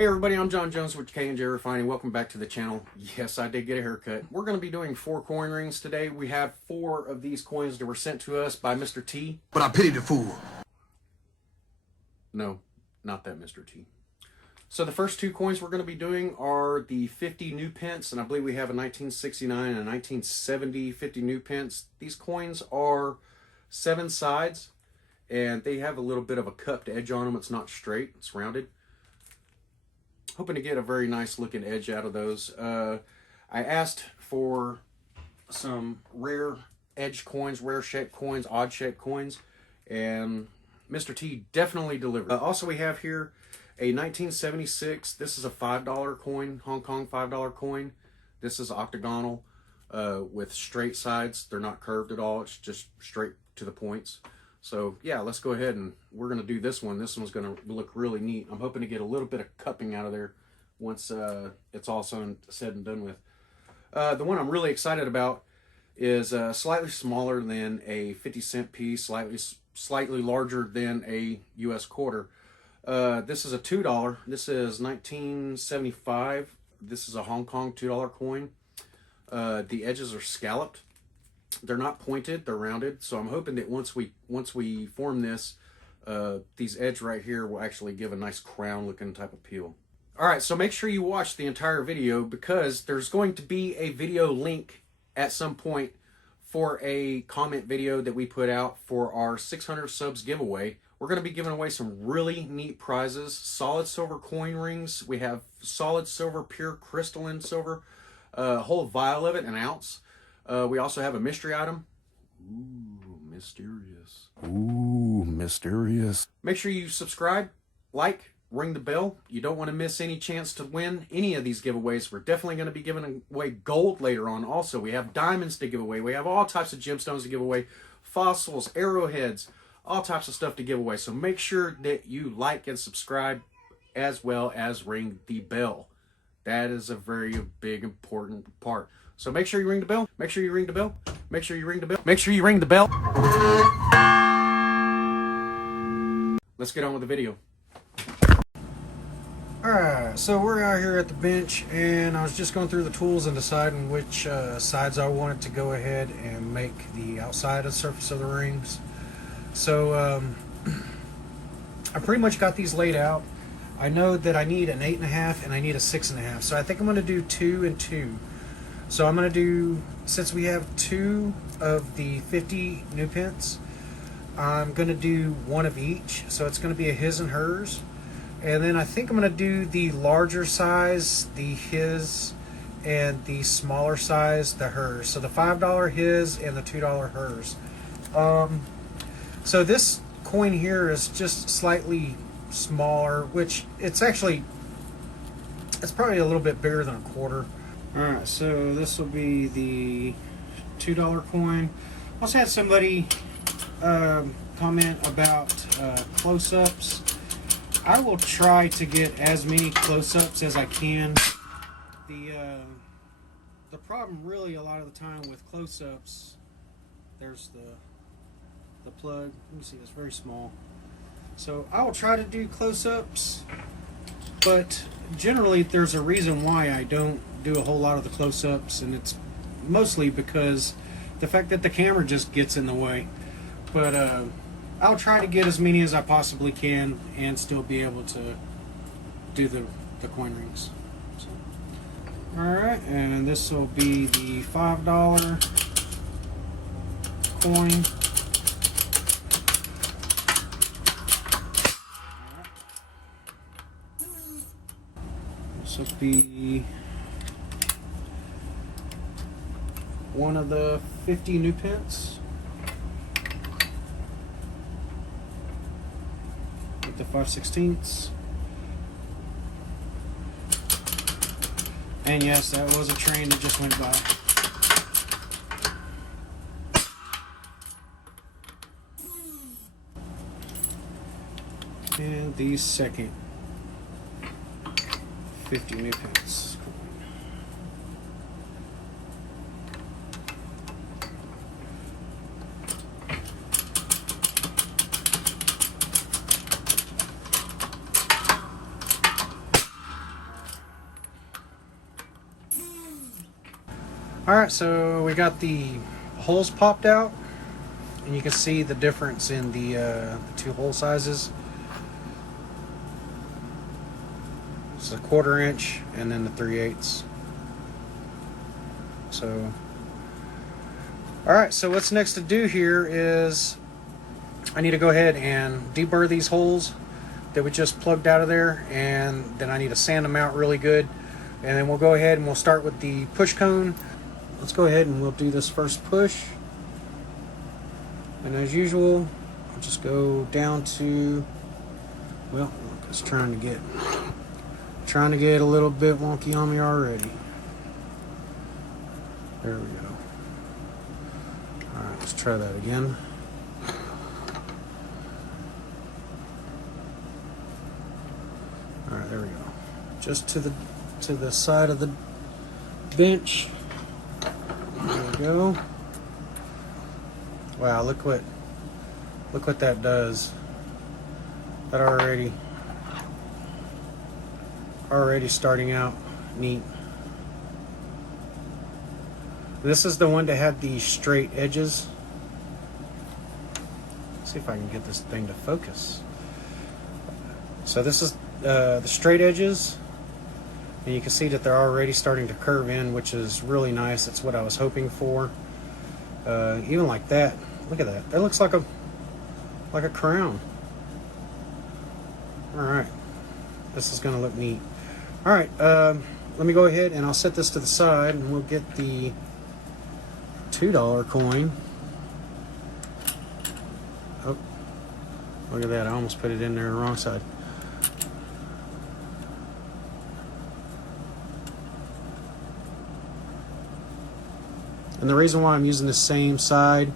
Hey everybody, I'm John Jones with kandjrefining. Welcome back to the channel. Yes, I did get a haircut. We're going to be doing 4 coin rings today. We have 4 of these coins that were sent to us by Mr. T. But I pity the fool. No, not that Mr. T. So the first 2 coins we're going to be doing are the 50 new pence, and I believe we have a 1969 and a 1970 50 new pence. These coins are 7 sides, and they have a little bit of a cupped edge on them. It's not straight, it's rounded. Hoping to get a very nice looking edge out of those. I asked for some rare edge coins, rare shape coins, odd shape coins, and Mr. T definitely delivered. Also, we have here a 1976. This is a $5 coin, Hong Kong $5 coin. This is octagonal with straight sides. They're not curved at all. It's just straight to the points. So yeah, let's go ahead and we're going to do this one. This one's going to look really neat. I'm hoping to get a little bit of cupping out of there once it's all said and done with. The one I'm really excited about is slightly smaller than a 50-cent piece, slightly larger than a U.S. quarter. This is a $2. This is 1975. This is a Hong Kong $2 coin. The edges are scalloped. They're not pointed, they're rounded. So I'm hoping that once we form this, these edges right here will actually give a nice crown looking type of peel. All right, so make sure you watch the entire video because there's going to be a video link at some point for a comment video that we put out for our 600 subs giveaway. We're going to be giving away some really neat prizes, solid silver coin rings. We have solid silver, pure crystalline silver, a whole vial of it, an ounce. We also have a mystery item. Ooh, mysterious. Ooh, mysterious. Make sure you subscribe, like, ring the bell. You don't want to miss any chance to win any of these giveaways. We're definitely going to be giving away gold later on also. We have diamonds to give away. We have all types of gemstones to give away. Fossils, arrowheads, all types of stuff to give away. So make sure that you like and subscribe as well as ring the bell. That is a very big, important part. So make sure you ring the bell. Make sure you ring the bell. Make sure you ring the bell. Make sure you ring the bell. Let's get on with the video. Alright, so we're out here at the bench and I was just going through the tools and deciding which sides I wanted to go ahead and make the outside of the surface of the rings. So I pretty much got these laid out. I know that I need an 8.5 and I need a 6.5. So I think I'm going to do 2 and 2. So I'm going to do, since we have 2 of the 50 new pence, I'm going to do 1 of each. So it's going to be a his and hers. And then I think I'm going to do the larger size, the his, and the smaller size, the hers. So the $5 his and the $2 hers. So this coin here is just slightly smaller, which it's probably a little bit bigger than a quarter. Alright, so this will be the $2 coin. Also had somebody comment about close-ups. I will try to get as many close-ups as I can. The problem really a lot of the time with close-ups, there's the plug. Let me see, it's very small. So I will try to do close-ups, but generally there's a reason why I don't do a whole lot of the close-ups, and it's mostly because the fact that the camera just gets in the way. But I'll try to get as many as I possibly can and still be able to do the coin rings. So, alright, and this will be the $5 coin. This will be 1 of the 50 new pence. With the 5/16. And yes, that was a train that just went by. And the second 50 new pence. Alright, so we got the holes popped out, and you can see the difference in the two hole sizes. It's a 1/4 inch and then the 3/8. So, alright, so what's next to do here is I need to go ahead and deburr these holes that we just plugged out of there, and then I need to sand them out really good, and then we'll go ahead and we'll start with the push cone. Let's go ahead and we'll do this first push, and as usual I'll just go down to, well, it's trying to get a little bit wonky on me already. There we go. Alright, let's try that again. Alright, there we go. Just to the side of the bench. There we go. Wow, look what that does. That already starting out neat. This is the one that had the straight edges. Let's see if I can get this thing to focus. So this is the straight edges, and you can see that they're already starting to curve in, which is really nice. That's what I was hoping for. Even like that, look at that. That looks like a crown. All right, this is going to look neat. All right, let me go ahead and I'll set this to the side, and we'll get the $2 coin. Oh, look at that. I almost put it in there the wrong side. And the reason why I'm using the same side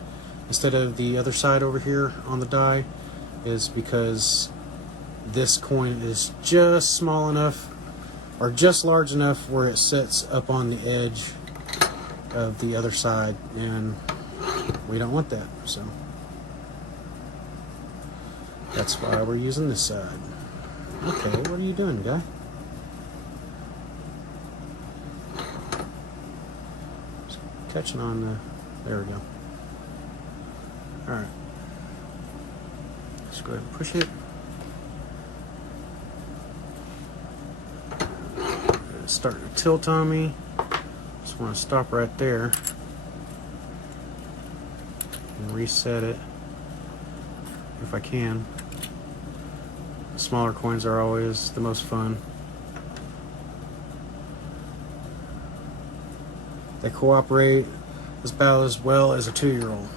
instead of the other side over here on the die is because this coin is just small enough, or just large enough, where it sits up on the edge of the other side, and we don't want that, so that's why we're using this side. Okay, what are you doing, guy? Just catching on the, there we go. Alright, let's go ahead and push it. It's starting to tilt on me. Just want to stop right there and reset it if I can. The smaller coins are always the most fun. They cooperate about as well as a 2-year-old.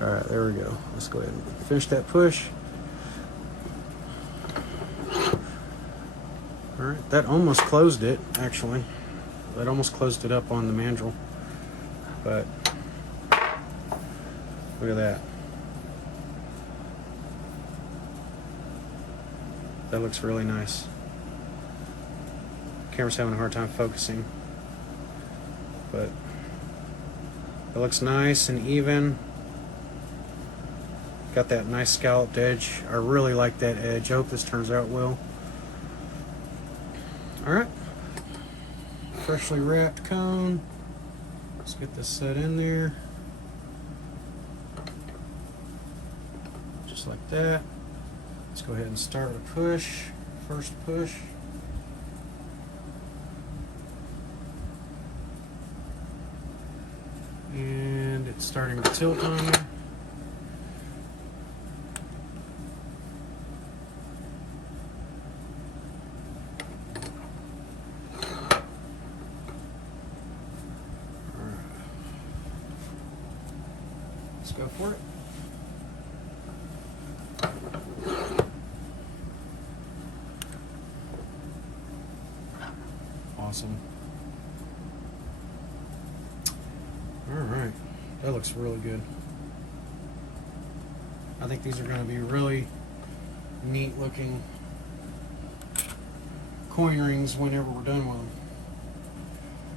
Alright, there we go. Let's go ahead and finish that push. Alright, that almost closed it, actually. That almost closed it up on the mandrel. But look at that. That looks really nice. Camera's having a hard time focusing. But it looks nice and even. Got that nice scalloped edge. I really like that edge. I hope this turns out well. Alright. Freshly wrapped cone. Let's get this set in there. Just like that. Let's go ahead and start a push. First push. And it's starting to tilt on me. Let's go for it. Awesome. Alright, that looks really good. I think these are going to be really neat looking coin rings whenever we're done with them.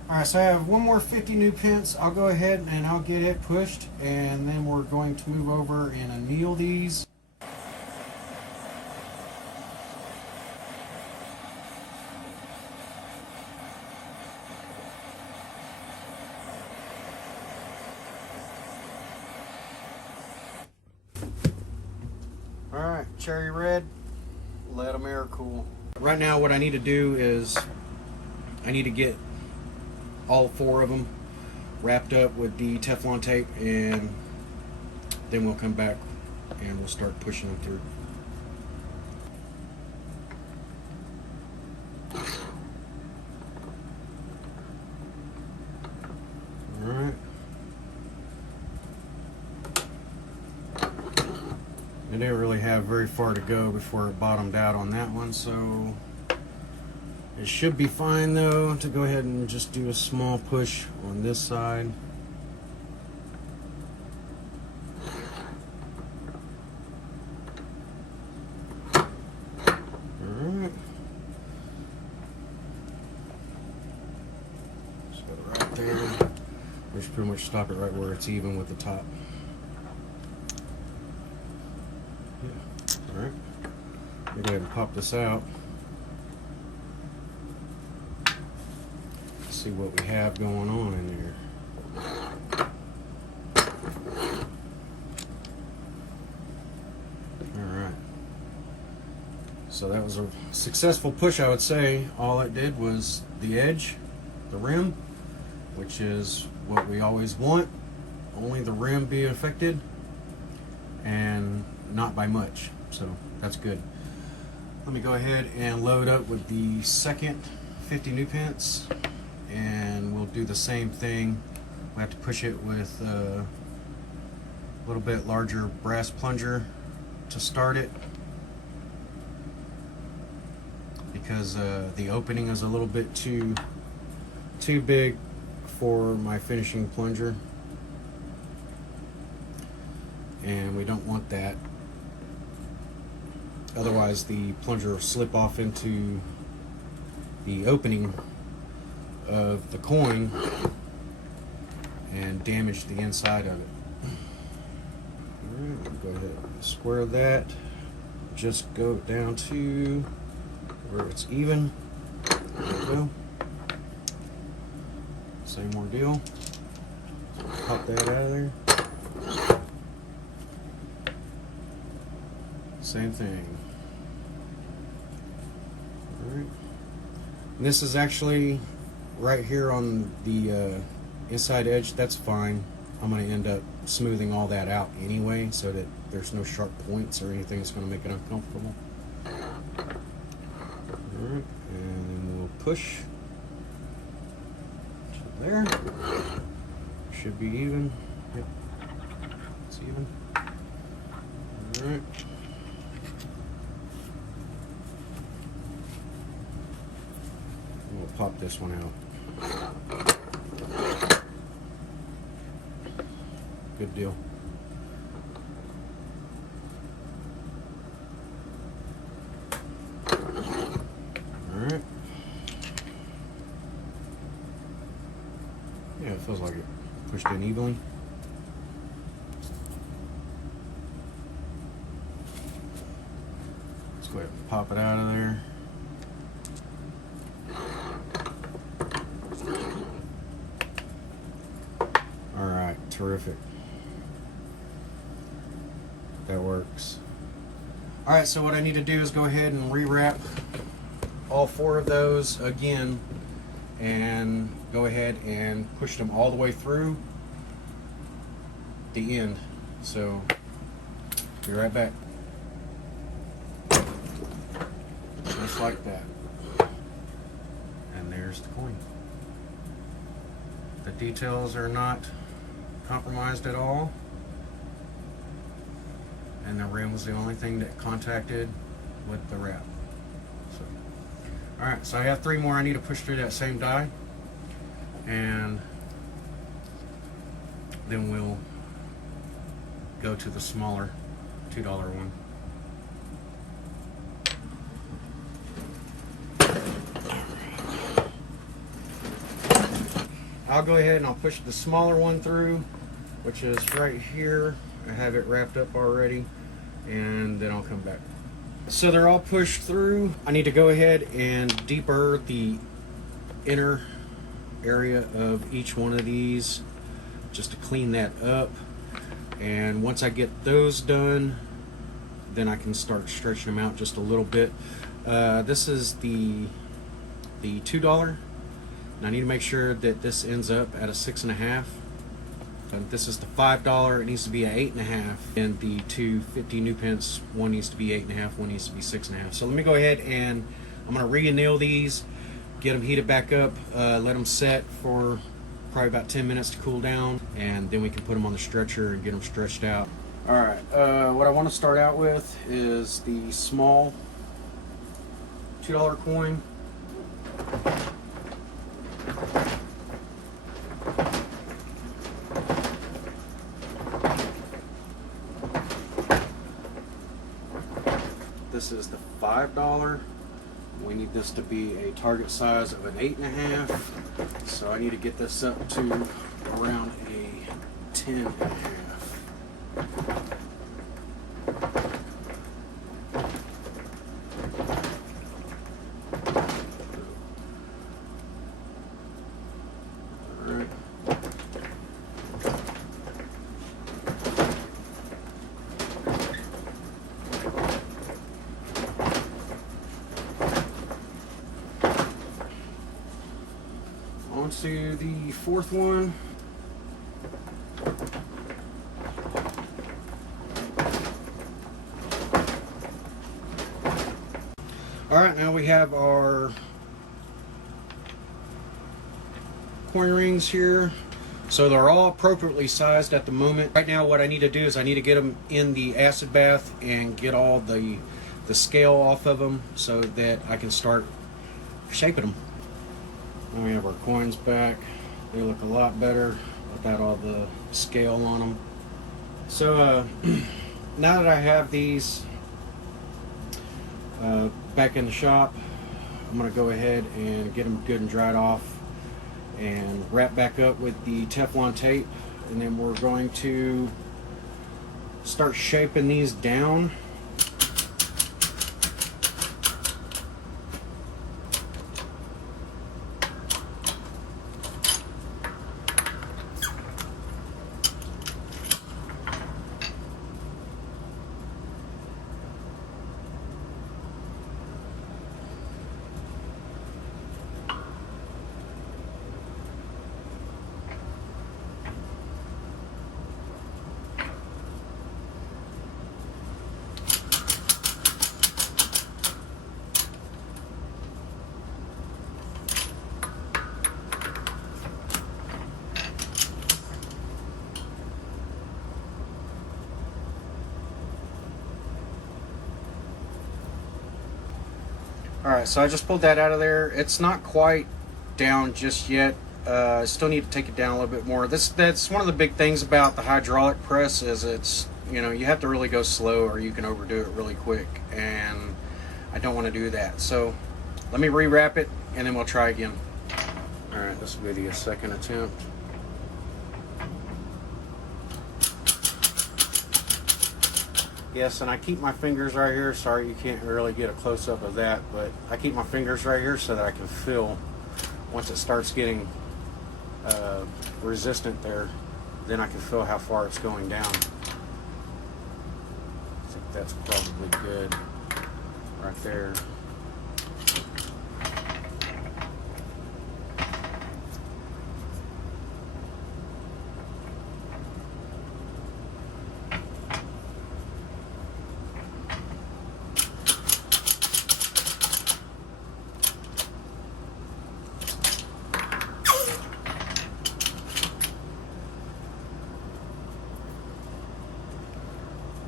Alright, so I have one more 50 new pence. I'll go ahead and I'll get it pushed, and then we're going to move over and anneal these. cherry red, let them air cool. Right now what I need to do is I need to get all 4 of them wrapped up with the Teflon tape, and then we'll come back and we'll start pushing them through. Alright. I didn't really have very far to go before it bottomed out on that one, so it should be fine though to go ahead and just do a small push on this side. Alright. Just got it right there. We should pretty much stop it right where it's even with the top. Yeah. Alright. Go ahead and pop this out. See what we have going on in there. Alright. So that was a successful push, I would say. All it did was the edge, the rim, which is what we always want. Only the rim be affected and not by much. So that's good. Let me go ahead and load up with the second 50 new pence. And we'll do the same thing. We have to push it with a little bit larger brass plunger to start it, because the opening is a little bit too big for my finishing plunger, and we don't want that. Otherwise the plunger will slip off into the opening of the coin and damage the inside of it. Alright, we'll go ahead and square that. Just go down to where it's even. There we go. Same ordeal. Pop that out of there. Same thing. Alright. This is actually right here on the inside edge. That's fine. I'm going to end up smoothing all that out anyway, so that there's no sharp points or anything that's going to make it uncomfortable. Alright, and we'll push to there. Should be even. Yep, it's even. Alright. We'll pop this one out. Good deal. Alright. Yeah, it feels like it pushed in evenly. Let's go ahead and pop it out of there. Alright, terrific. That works. Alright, so what I need to do is go ahead and rewrap all 4 of those again and go ahead and push them all the way through the end. So, be right back. Just like that. And there's the coin. The details are not compromised at all, and the rim was the only thing that contacted with the wrap. So, alright, so I have 3 more I need to push through that same die, and then we'll go to the smaller $2 one. I'll go ahead and I'll push the smaller one through, which is right here. I have it wrapped up already, and then I'll come back. So they're all pushed through. I need to go ahead and deburr the inner area of each one of these just to clean that up. And once I get those done, then I can start stretching them out just a little bit. This is the $2, and I need to make sure that this ends up at a 6.5. This is the $5. It needs to be a 8.5, and the two 50 new pence, one needs to be 8.5, one needs to be 6.5. So let me go ahead and I'm going to re-anneal these, get them heated back up, let them set for probably about 10 minutes to cool down, and then we can put them on the stretcher and get them stretched out. All right, what I want to start out with is the small $2 coin. This is the $5. We need this to be a target size of an 8.5. So I need to get this up to around a 10.5. On to the fourth one. All right, now we have our coin rings here. So they're all appropriately sized at the moment. Right now what I need to do is I need to get them in the acid bath and get all the scale off of them so that I can start shaping them. Now we have our coins back. They look a lot better without all the scale on them. So now that I have these back in the shop, I'm going to go ahead and get them good and dried off and wrap back up with the Teflon tape, and then we're going to start shaping these down. Alright, so I just pulled that out of there. It's not quite down just yet. I still need to take it down a little bit more. That's one of the big things about the hydraulic press is it's, you know, you have to really go slow or you can overdo it really quick, and I don't want to do that. So let me rewrap it and then we'll try again. Alright, this will be the second attempt. Yes, and I keep my fingers right here. Sorry you can't really get a close-up of that, but I keep my fingers right here so that I can feel once it starts getting resistant there, then I can feel how far it's going down. I think that's probably good right there.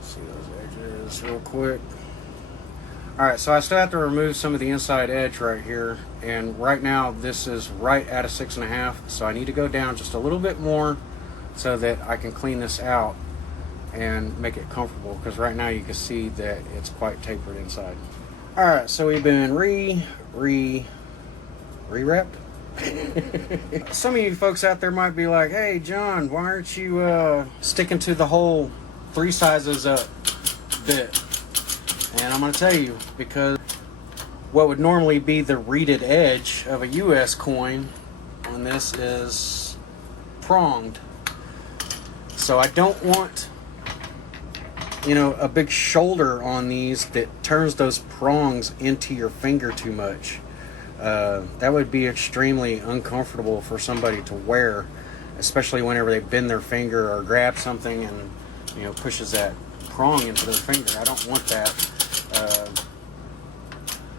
See those edges real quick. Alright, so I still have to remove some of the inside edge right here, and right now this is right at a 6.5, so I need to go down just a little bit more so that I can clean this out and make it comfortable, because right now you can see that it's quite tapered inside. Alright, so we've been re-wrapped. Some of you folks out there might be like, hey John, why aren't you sticking to the whole 3 sizes up bit? And I'm going to tell you, because what would normally be the reeded edge of a US coin on this is pronged. So I don't want a big shoulder on these that turns those prongs into your finger too much. That would be extremely uncomfortable for somebody to wear, especially whenever they bend their finger or grab something and pushes that prong into their finger. I don't want that.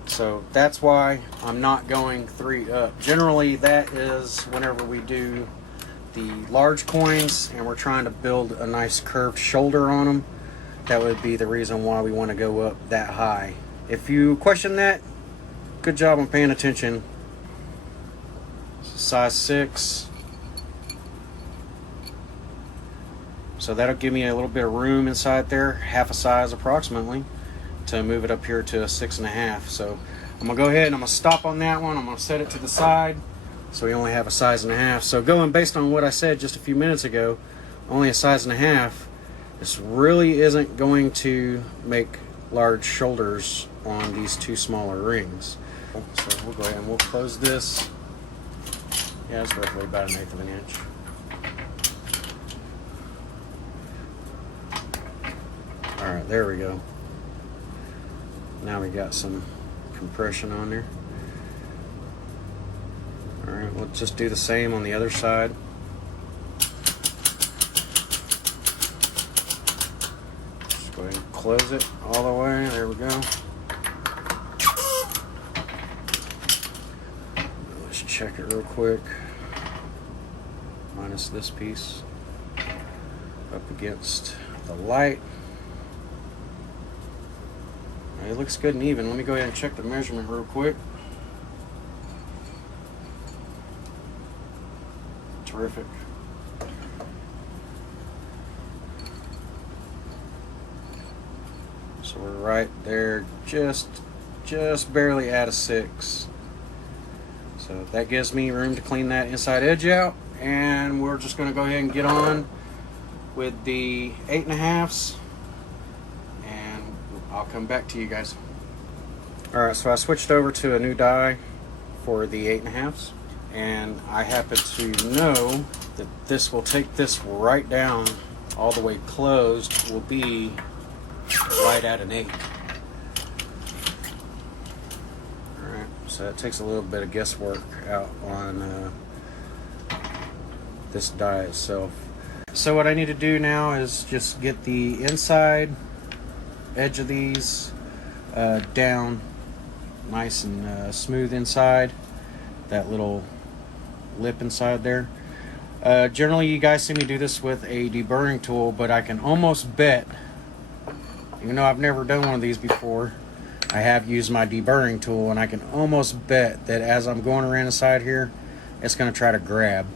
So that's why I'm not going 3 up. Generally, that is whenever we do the large coins and we're trying to build a nice curved shoulder on them. That would be the reason why we want to go up that high. If you question that, good job on paying attention. Size 6. So that'll give me a little bit of room inside there, half a size approximately, to move it up here to a 6.5. So I'm gonna go ahead and I'm gonna stop on that one. I'm gonna set it to the side so we only have a size and a half. So going based on what I said just a few minutes ago, only a size and a half, this really isn't going to make large shoulders on these 2 smaller rings. So we'll go ahead and we'll close this. Yeah, it's roughly about 1/8 of an inch. All right, there we go. Now we got some compression on there. All right, we'll just do the same on the other side. Just go ahead and close it all the way. There we go. Let's check it real quick. Minus this piece up against the light. It looks good and even. Let me go ahead and check the measurement real quick. Terrific. So we're right there, just barely at a 6. So that gives me room to clean that inside edge out, and we're just going to go ahead and get on with the 8.5s. I'll come back to you guys. Alright, so I switched over to a new die for the 8.5s, and I happen to know that this will take this right down all the way closed, will be right at an 8. Alright, so that takes a little bit of guesswork out on this die itself. So what I need to do now is just get the inside edge of these down nice and smooth inside that little lip inside there. Generally you guys see me do this with a deburring tool, but I can almost bet, even though I've never done one of these before, I have used my deburring tool, and I can almost bet that as I'm going around inside here, it's going to try to grab,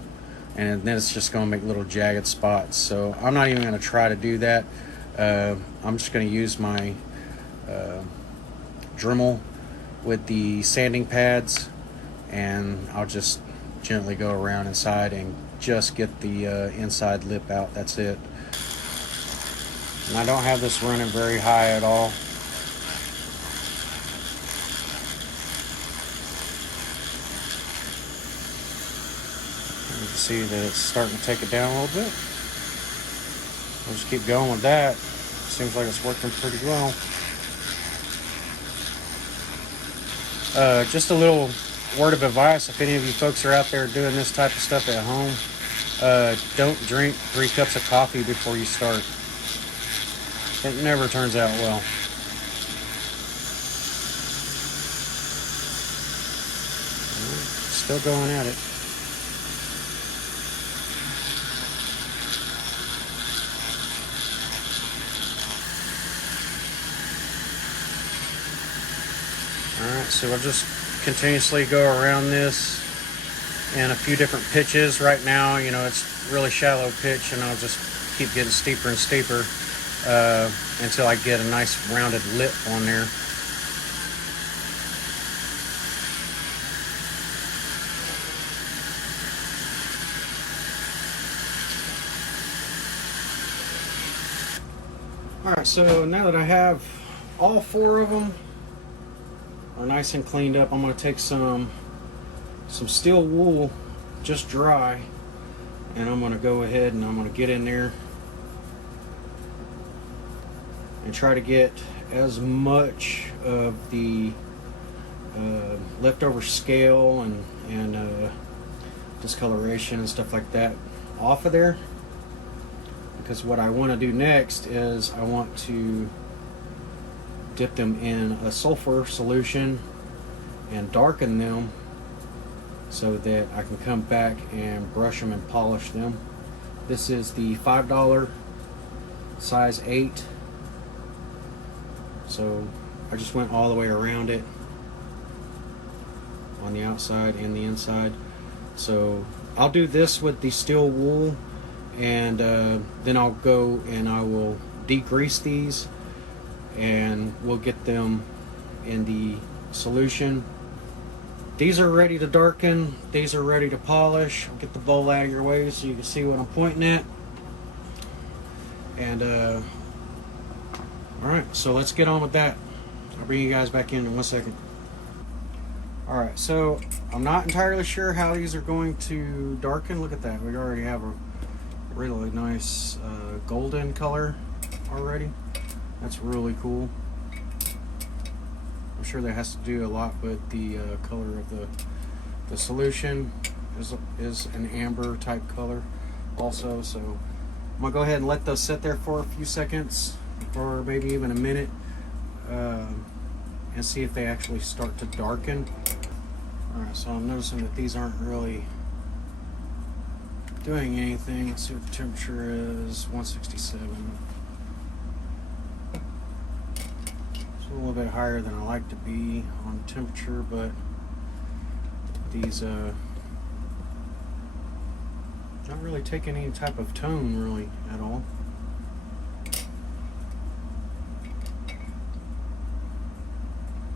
and then it's just going to make little jagged spots. So I'm not even going to try to do that. I'm just going to use my Dremel with the sanding pads, and I'll just gently go around inside and just get the inside lip out. That's it. And I don't have this running very high at all. You can see that it's starting to take it down a little bit. We'll just keep going with that. Seems like it's working pretty well. Just a little word of advice, if any of you folks are out there doing this type of stuff at home, don't drink 3 cups of coffee before you start. It never turns out well. Still going at it. Alright, so we'll just continuously go around this in a few different pitches. Right now, it's really shallow pitch, and I'll just keep getting steeper and steeper until I get a nice rounded lip on there. Alright, so now that I have all 4 of them are nice and cleaned up, I'm going to take some steel wool, just dry, and I'm going to go ahead and I'm going to get in there and try to get as much of the leftover scale and discoloration and stuff like that off of there, because what I want to do next is I want to dip them in a sulfur solution and darken them so that I can come back and brush them and polish them. This is the $5 size 8, so I just went all the way around it on the outside and the inside. So I'll do this with the steel wool, and then I'll go and I will degrease these and we'll get them in the solution. These are ready to darken, these are ready to polish. I'll get the bowl out of your way so you can see what I'm pointing at. And alright, so let's get on with that. I'll bring you guys back in 1 second. Alright, so I'm not entirely sure how these are going to darken. Look at that, we already have a really nice golden color already. That's really cool. I'm sure that has to do a lot with the color of the solution is an amber type color also. So I'm gonna go ahead and let those sit there for a few seconds, or maybe even a minute, and see if they actually start to darken. Alright, so I'm noticing that these aren't really doing anything. Let's see what the temperature is. 167. A little bit higher than I like to be on temperature, but these not really taking any type of tone really at all.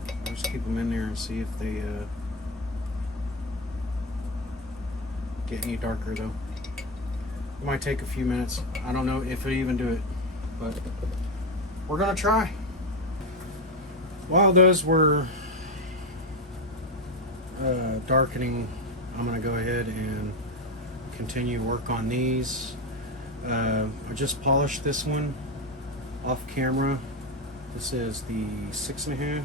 I'll just keep them in there and see if they get any darker though. It might take a few minutes. I don't know if they even do it, but we're gonna try. While those were darkening, I'm going to go ahead and continue work on these. I just polished this one off camera. This is the 6.5.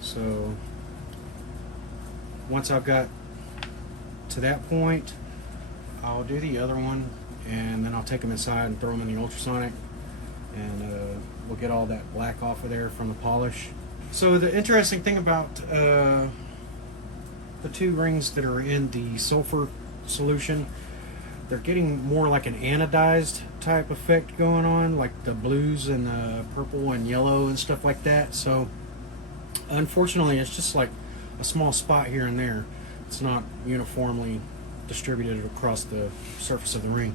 So once I've got to that point, I'll do the other one, and then I'll take them inside and throw them in the ultrasonic, and we'll get all that black off of there from the polish. So the interesting thing about the two rings that are in the sulfur solution, they're getting more like an anodized type effect going on, like the blues and the purple and yellow and stuff like that. So unfortunately it's just like a small spot here and there. It's not uniformly distributed across the surface of the ring.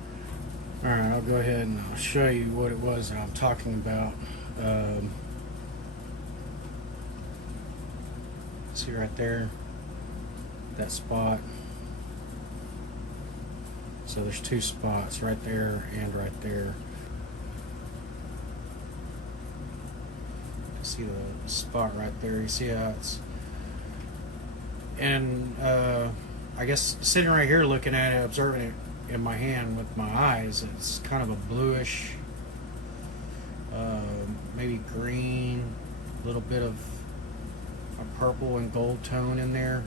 Alright, I'll go ahead and I'll show you what it was that I'm talking about. See right there, that spot. So there's two spots right there and right there. See the spot right there, you see how it's, and I guess sitting right here looking at it, observing it in my hand with my eyes, it's kind of a bluish, maybe green, a little bit of a purple and gold tone in there.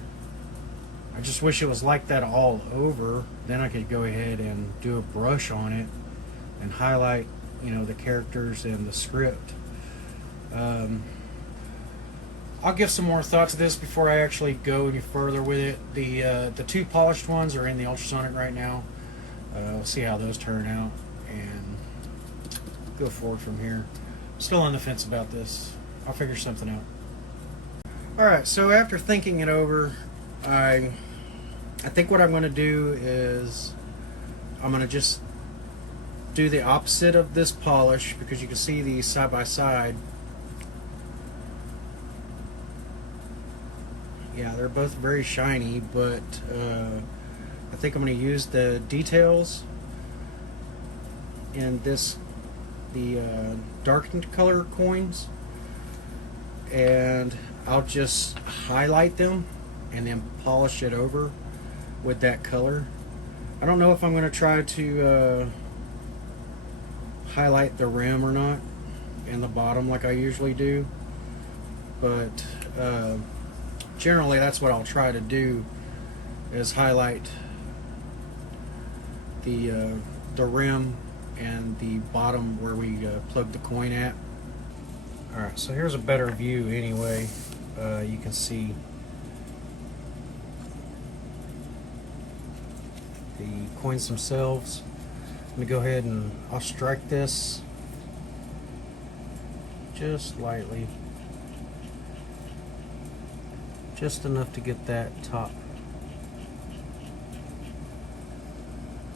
I just wish it was like that all over. Then I could go ahead and do a brush on it and highlight, you know, the characters and the script. I'll give some more thought to this before I actually go any further with it. The two polished ones are in the ultrasonic right now. We'll see how those turn out and go forward from here. Still on the fence about this. I'll figure something out. Alright, so after thinking it over, I think what I'm going to do is I'm going to just do the opposite of this polish, because you can see these side by side. Yeah, they're both very shiny, but I think I'm going to use the details in the darkened color coins, and I'll just highlight them and then polish it over with that color. I don't know if I'm going to try to highlight the rim or not and the bottom like I usually do, but generally that's what I'll try to do, is highlight the rim and the bottom where we plug the coin at. Alright, so here's a better view anyway. You can see the coins themselves. Let me go ahead and I'll strike this just lightly, just enough to get that top.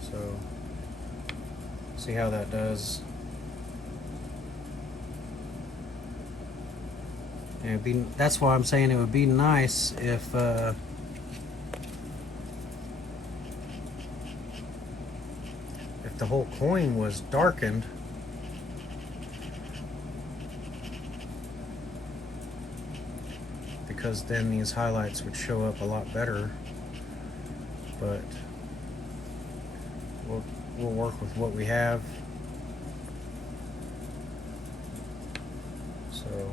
So see how that does. And that's why I'm saying it would be nice if the whole coin was darkened, because then these highlights would show up a lot better. But we'll work with what we have. So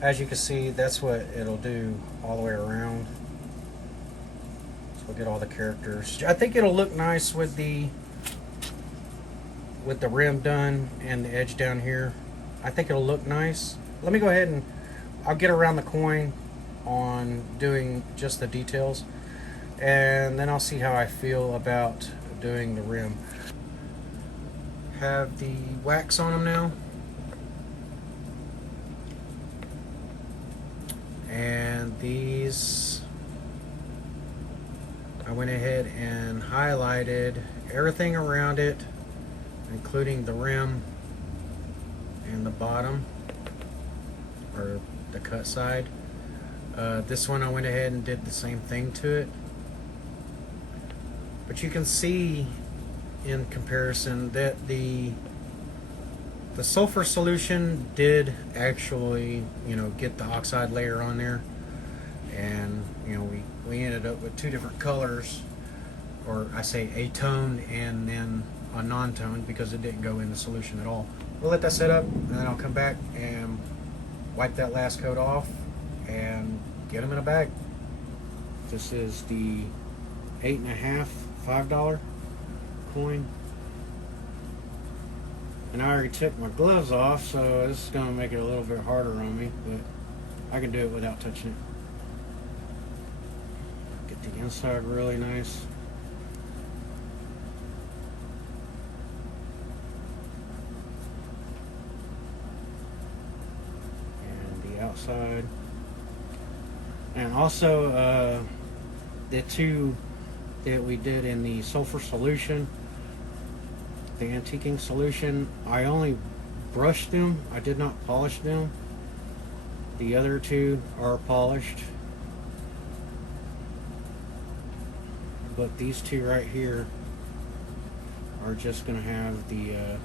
as you can see, that's what it'll do all the way around. So we'll get all the characters. I think it'll look nice with the rim done and the edge down here. I think it'll look nice. Let me go ahead and I'll get around the coin on doing just the details, and then I'll see how I feel about doing the rim. Have the wax on them now, and these I went ahead and highlighted everything around it, including the rim and the bottom, or the cut side. This one I went ahead and did the same thing to it, but you can see in comparison that the sulfur solution did actually, get the oxide layer on there, and we ended up with two different colors, or I say a tone and then a non-tone, because it didn't go in the solution at all. We'll let that set up, and then I'll come back and wipe that last coat off and get them in a bag. This is the 8.5 $5 coin, and I already took my gloves off, so this is going to make it a little bit harder on me, but I can do it without touching it. Get the inside really nice. And the outside. And also the two that we did in the sulfur solution, the antiquing solution, I only brushed them. I did not polish them. The other two are polished, but these two right here are just going to have the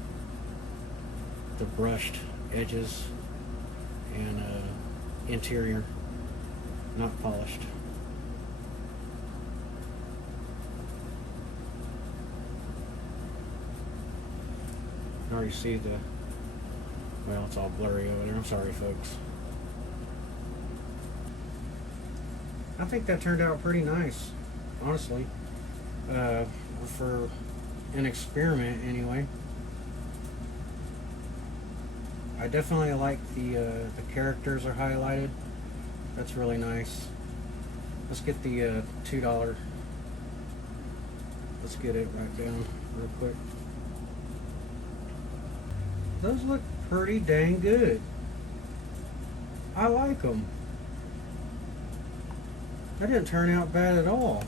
brushed edges and interior, not polished. You already see the, well, it's all blurry over there. I'm sorry, folks. I think that turned out pretty nice, honestly, for an experiment anyway. I definitely like the characters are highlighted. That's really nice. Let's get the $2. Let's get it right down real quick. Those look pretty dang good. I like them. That didn't turn out bad at all.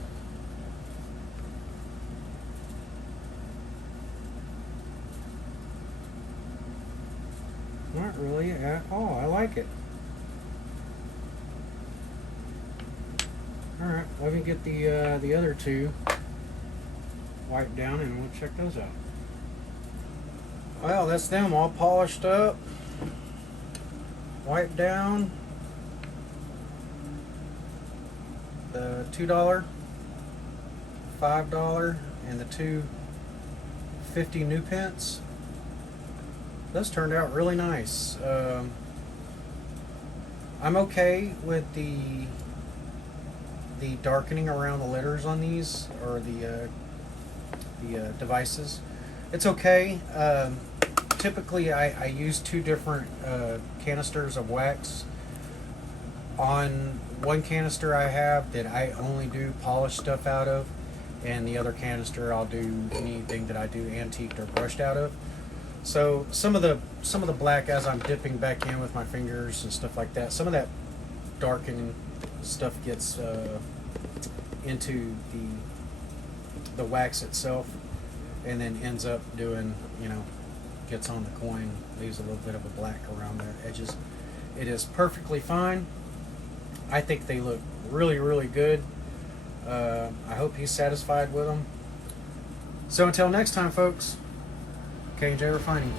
Not really at all. I like it. Alright, let me get the other two wiped down and we'll check those out. Well, that's them all polished up, wiped down. The $2, $5, and the two 50 new pence. those turned out really nice. I'm okay with the darkening around the letters on these, or the devices. It's okay. Typically, I use two different canisters of wax. On one canister I have that I only do polished stuff out of, and the other canister I'll do anything that I do antiqued or brushed out of. So some of the black, as I'm dipping back in with my fingers and stuff like that, some of that darkening stuff gets into the wax itself, and then ends up doing, gets on the coin, leaves a little bit of a black around the edges. It is perfectly fine. I think they look really, really good. I hope he's satisfied with them. So until next time, folks, K&J Refining.